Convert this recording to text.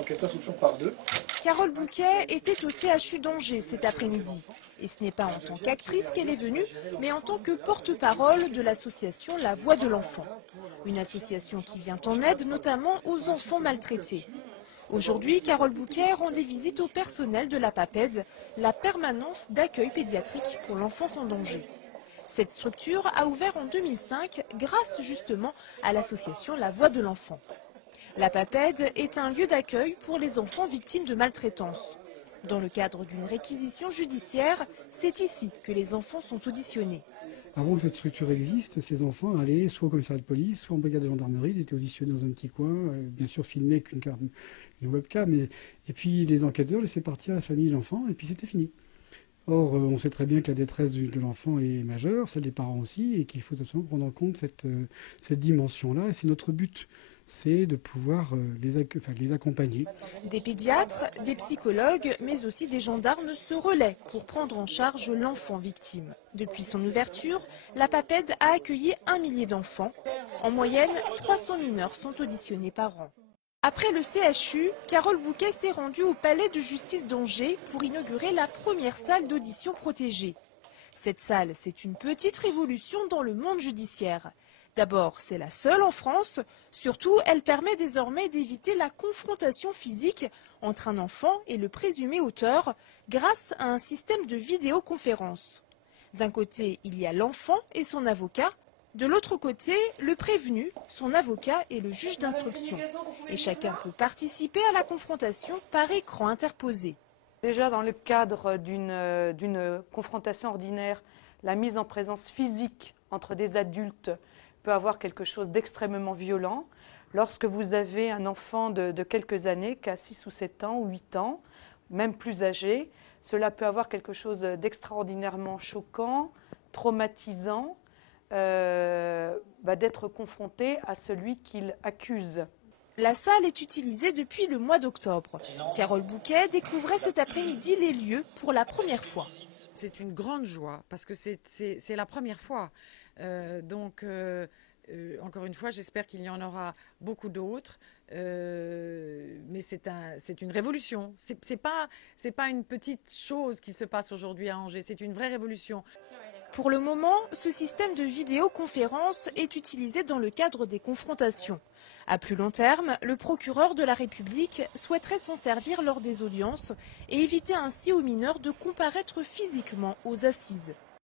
Les enquêteurs sont toujours par deux. Carole Bouquet était au CHU d'Angers cet après-midi. Et ce n'est pas en tant qu'actrice qu'elle est venue, mais en tant que porte-parole de l'association La Voix de l'Enfant. Une association qui vient en aide notamment aux enfants maltraités. Aujourd'hui, Carole Bouquet rendait visite au personnel de la PAPED, la permanence d'accueil pédiatrique pour l'enfance en danger. Cette structure a ouvert en 2005 grâce justement à l'association La Voix de l'Enfant. La PAPED est un lieu d'accueil pour les enfants victimes de maltraitance. Dans le cadre d'une réquisition judiciaire, c'est ici que les enfants sont auditionnés. Avant que cette structure existe, ces enfants allaient soit au commissariat de police, soit en brigade de gendarmerie, ils étaient auditionnés dans un petit coin, bien sûr filmés avec une webcam, et puis les enquêteurs laissaient partir la famille et l'enfant, et puis c'était fini. Or, on sait très bien que la détresse de l'enfant est majeure, celle des parents aussi, et qu'il faut absolument prendre en compte cette dimension-là, et c'est notre but. C'est de pouvoir les accompagner. Des pédiatres, des psychologues, mais aussi des gendarmes se relaient pour prendre en charge l'enfant victime. Depuis son ouverture, la PAPED a accueilli 1 millier d'enfants. En moyenne, 300 mineurs sont auditionnés par an. Après le CHU, Carole Bouquet s'est rendue au palais de justice d'Angers pour inaugurer la première salle d'audition protégée. Cette salle, c'est une petite révolution dans le monde judiciaire. D'abord, c'est la seule en France. Surtout, elle permet désormais d'éviter la confrontation physique entre un enfant et le présumé auteur grâce à un système de vidéoconférence. D'un côté, il y a l'enfant et son avocat. De l'autre côté, le prévenu, son avocat et le juge d'instruction. Et chacun peut participer à la confrontation par écran interposé. Déjà dans le cadre d'une confrontation ordinaire, la mise en présence physique entre des adultes peut avoir quelque chose d'extrêmement violent. Lorsque vous avez un enfant de quelques années, qui a 6 ou 7 ans ou 8 ans, même plus âgé, cela peut avoir quelque chose d'extraordinairement choquant, traumatisant, d'être confronté à celui qu'il accuse. La salle est utilisée depuis le mois d'octobre. Carole Bouquet découvrait cet après-midi les lieux pour la première fois. C'est une grande joie parce que c'est la première fois. Encore une fois, j'espère qu'il y en aura beaucoup d'autres. Mais c'est une révolution. C'est pas une petite chose qui se passe aujourd'hui à Angers. C'est une vraie révolution. Pour le moment, ce système de vidéoconférence est utilisé dans le cadre des confrontations. À plus long terme, le procureur de la République souhaiterait s'en servir lors des audiences et éviter ainsi aux mineurs de comparaître physiquement aux assises.